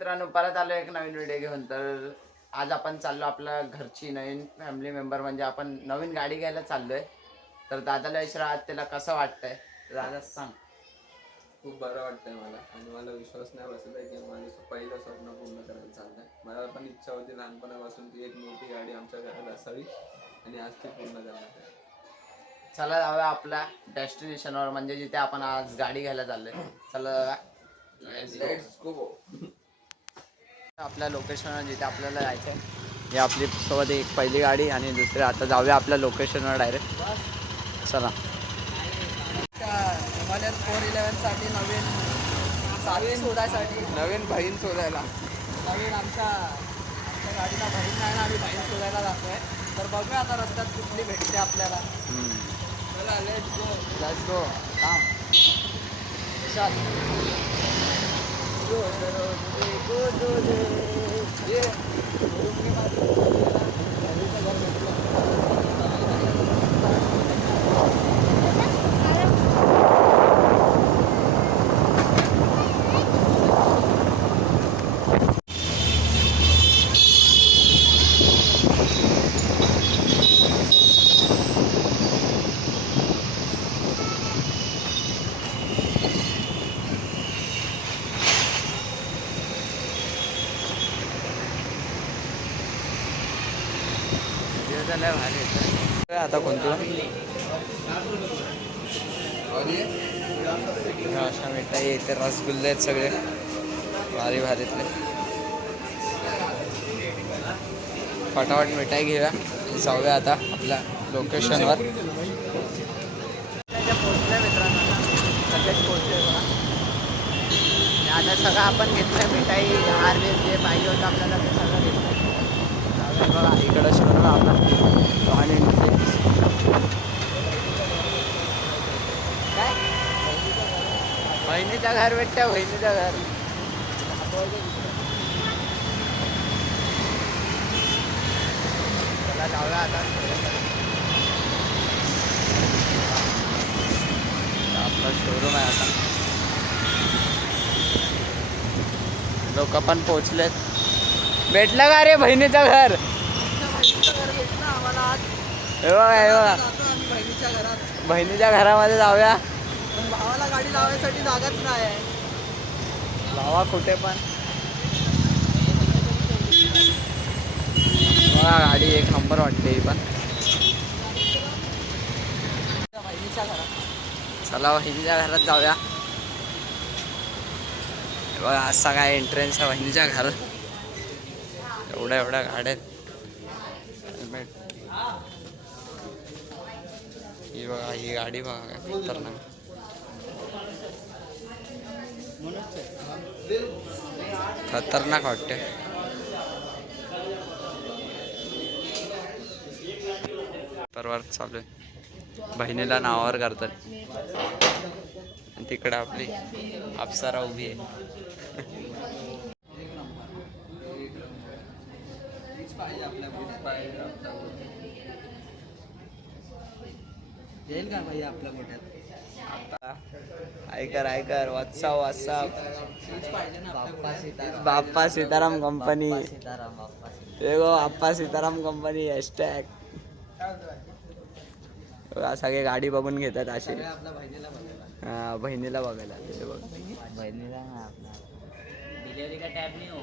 मित्रांनो, परत आलो एक नवीन व्हिडिओ घेऊन. तर आज आपण चाललो आपल्या घरची नवीन फॅमिली मेंबर म्हणजे आपण नवीन गाडी घ्यायला चाललोय. तर दादाला विचारा आज त्याला कसं वाटतंय. दादा सांग. खूप बरं वाटतंय मला आणि मला विश्वास नाही बसत आहे की माझं पहिलं स्वप्न पूर्ण करायला चाललंय. मला पण इच्छा होती लहानपणापासून की एक मोठी गाडी आमच्या घरात असावी आणि आज ती पूर्ण करणार आहे. चला जाऊया आपल्या डेस्टिनेशनवर म्हणजे जिथे आपण आज गाडी घ्यायला चाललोय. चला लेट्स गो. आपल्या लोकेशनवर जिथे आपल्याला जायचं आहे ही आपली सोबत एक पहिली गाडी आणि दुसरी. आता जाऊया आपल्या लोकेशनवर डायरेक्ट. चला. हिमालयन 411साठी नवीन चावी शोधायसाठी नवीन बहीण शोधायला नवीन आमच्या गाडीला बहीण नाही ना, आम्ही बहीण शोधायला जातोय. तर बघूया आता रस्त्यात कुठली भेटते आपल्याला. चला लेट्स गो. थांब. चल आता कोणतं अशा मिठाई इथे रसगुल्ले आहेत सगळे भारी भारीतले. फटाफट मिठाई घेऊया जाऊया आता आपल्या लोकेशनवर. पोचले मित्रांनो, सगळेच पोचले बघा. आता सगळं आपण घेतलं मिठाई हार जे पाहिजे होतं आपल्याला ते सगळं घेतलं. बघा इकडं शोरूम आपला रॉयल एनफील्ड. काय बहिणीचं घर भेटतं, बहिणीचं घर. चला जाऊया आता. आपला शोरूम आहे आता. लोक पण पोचलेत. भेटलं का रे बहिणीचं घर? आम्हाला आज हे बघा बहिणीच्या घरात. बहिणीच्या घरामध्ये जाऊया. पण भावाला गाडी लावायसाठी जागाच नाही आहे. लावा कुठे पण. बघा गाडी एक नंबर वाटते ही पण. बहिणीच्या घरात चला बहिणीच्या घरात जाऊया. बघा असा काय एंट्रन्स आहे बहिणीच्या घर. एवढ्या गाड्या. हेल्मेट. ही बघा ही गाडी बघा काय खतरनाक. खतरनाक वाटते. परवार चालू आहे. बहिणीला नावावर करतात. तिकडे आपली अप्सरा उभी आहे. येईल का भाई आपल्या मोठ्यात? ऐकर वाचा पाहिजे ना. बाप्पा सीताराम कंपनी. देखो बाप्पा सीताराम कंपनी हॅशटॅग. सगळे गाडी बघून घेतात असे. आपल्या बहिणीला बघायला. हा बहिणीला बघायला. बहिणीला डिलिव्हरी का टॅब नाही हो,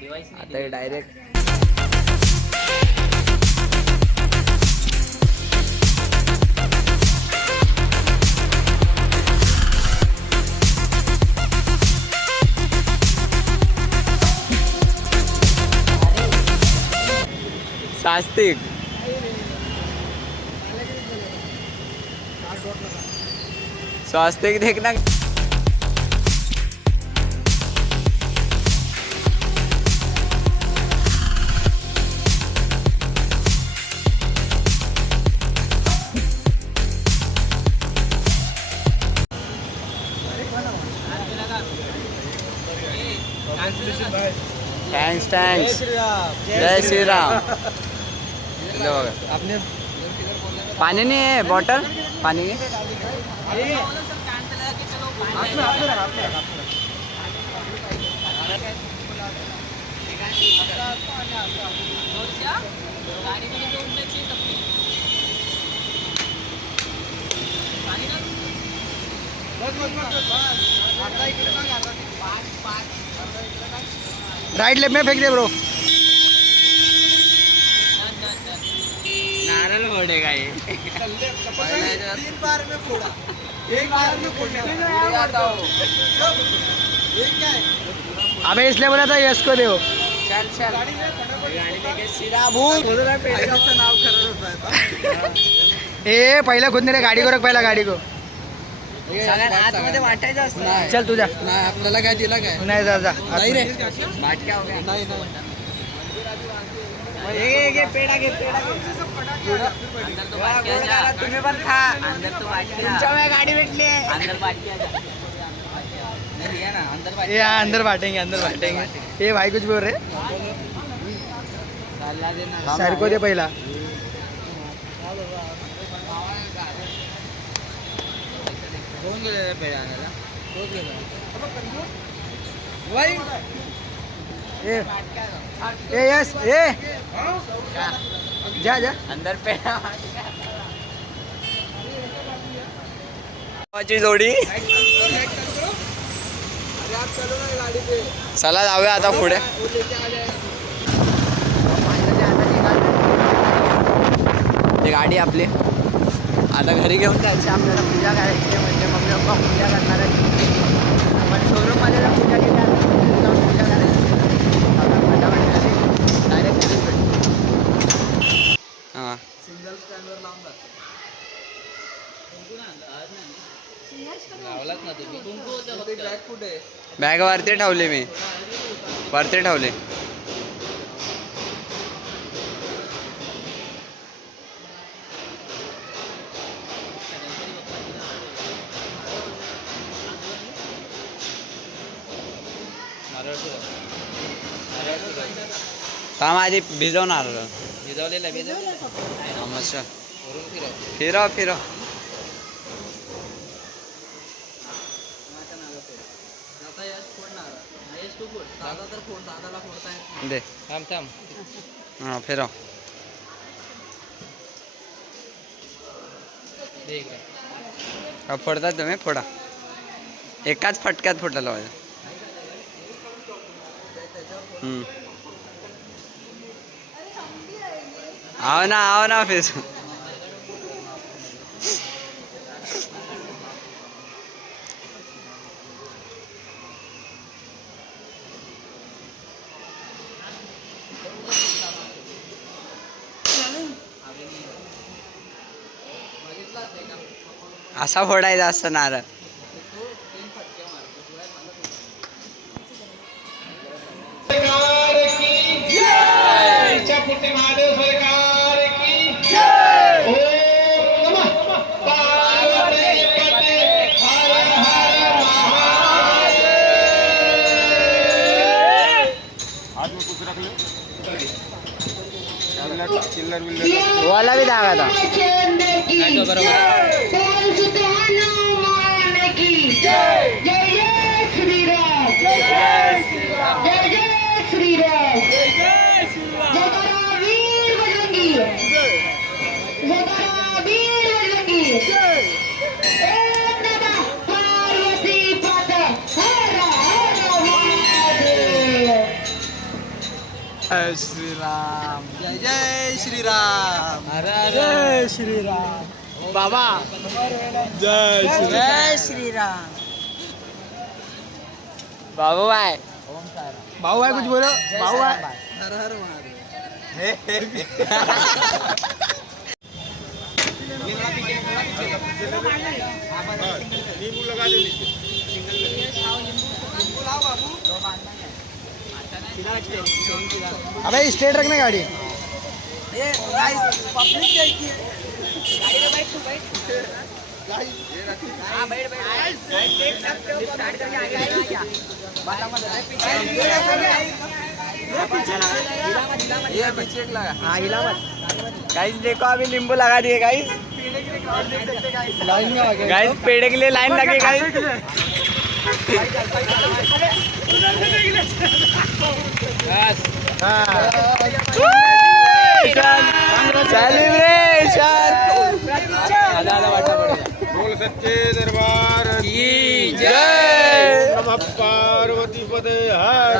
डिवाइस आता डायरेक्ट सास्तिक. स्वास्तिक देखना. थँक्स. जय श्रीराम. आपने पानी नहीं है, बॉटल पानी की. राइट लेफ्ट में फेंक दे ब्रो. नारळ फोडे काय अबे इसलिए बोला था यस को दो. चल चल गाडी लेके सीधा भूत नाव खरं होतं. ए पहिला खुद रे गाडी को रख पहिला गाडी को. सगळ्यात आतमध्ये वाटायचं असतं. चल तुझा. नाही आपल्याला काय दिला काय नाही जा जा. नाही रे बाटक्या हो गया. नाही घे पेढा घे पेढा अंदर तो बाटक्या जा. तुम्ही पण खा अंदर तो बाटक्या. तुमच्या वेळी गाडी भेटली अंदर बाटक्या जा. नहीं है ना अंदर बाटक्या. ये हाँ अंदर बांटेंगे. ये भाई कुछ बोल रहे. साला देना सर को दे पहिला. कोण गेले पेढा आणायला. ए यस ए जा जा. अंदर पेढा जोडी. चला जाऊया आता पुढे. ही गाडी आपली आता घरी घेऊन जायची. आपल्याला पूजा करायची म्हणजे मम्मी पप्पा पूजा करणार आहे. आपण शोरूम मध्ये पूजा केली आता पूजा करायची. डायरेक्ट घरी भेटू. हां सिंगल स्टँडवर लावून जातो. लावलात ना तुम्ही. बॅग कुठे बॅग वरती ठेवली मी. वरती ठेवली. काम आधी भिजवणार. भिजवलेलं मस्त. फिरव फिरव. दे थांब थांब. हां फिरव. फोडतात तुम्ही फोडा. एकाच फटक्यात फुटायला पाहिजे. आओ ना फिर. असा फोडायचा असतं नारळ. वाला भी धागा था. श्रीराम जय जय श्रीराम. जय श्रीराम. बाबा जय श्रीराम. बाबू भाई. भाऊ भाई कुछ बोलो. भाऊ भाई. हर हर महादेव. अबे स्ट्रेट रखना गाड़ी. गाइस देखो अभी नींबू लगा दिए गाइस. गाइस पेड़े के लिए लाइन लगी गाइस. बोल सच्चे दरबार की जय. नमः पार्वती पदे हर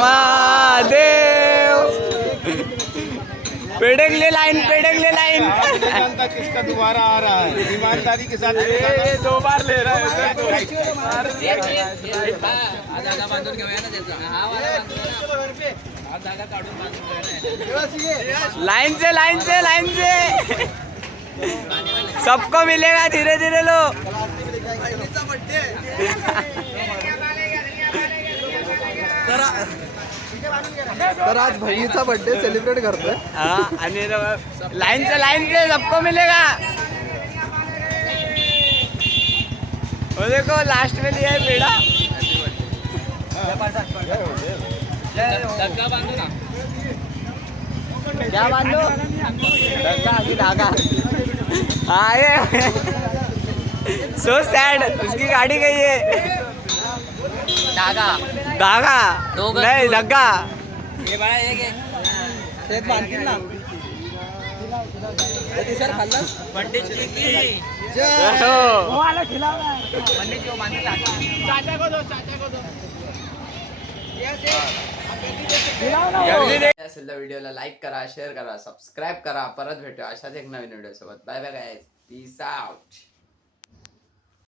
महादेव. पेडगले लाइन आप नहीं जानता किसका दोबारा आ रहा है ईमानदारी के साथ दो बार ले रहा है जागा बांधून घेऊया ना त्याचा हा वाला बांधूया ना. हा जागा काढून बांधून घेऊया ना. लाइन से सबको मिलेगा धीरे धीरे लो. तर आज बहिणीचा बर्थडे सेलिब्रेट करतोय. आणि लाइन से सबको मिलेगा. वो देखो लास्ट में लिया है पेड़ा. धक्का बांधू ना. क्या बांधो धक्का की धागा. आए सो सैड. उसकी गाड़ी गई है. धागा नहीं धक्का. हे बाळा हे घे. तेच बांधतील ना. तुषार खाल्लास बर्थडेची की असेल तर व्हिडिओला लाईक करा, शेअर करा, सबस्क्राईब करा. परत भेटू अशाच एक नवीन व्हिडिओ सोबत. Bye bye guys. Peace out.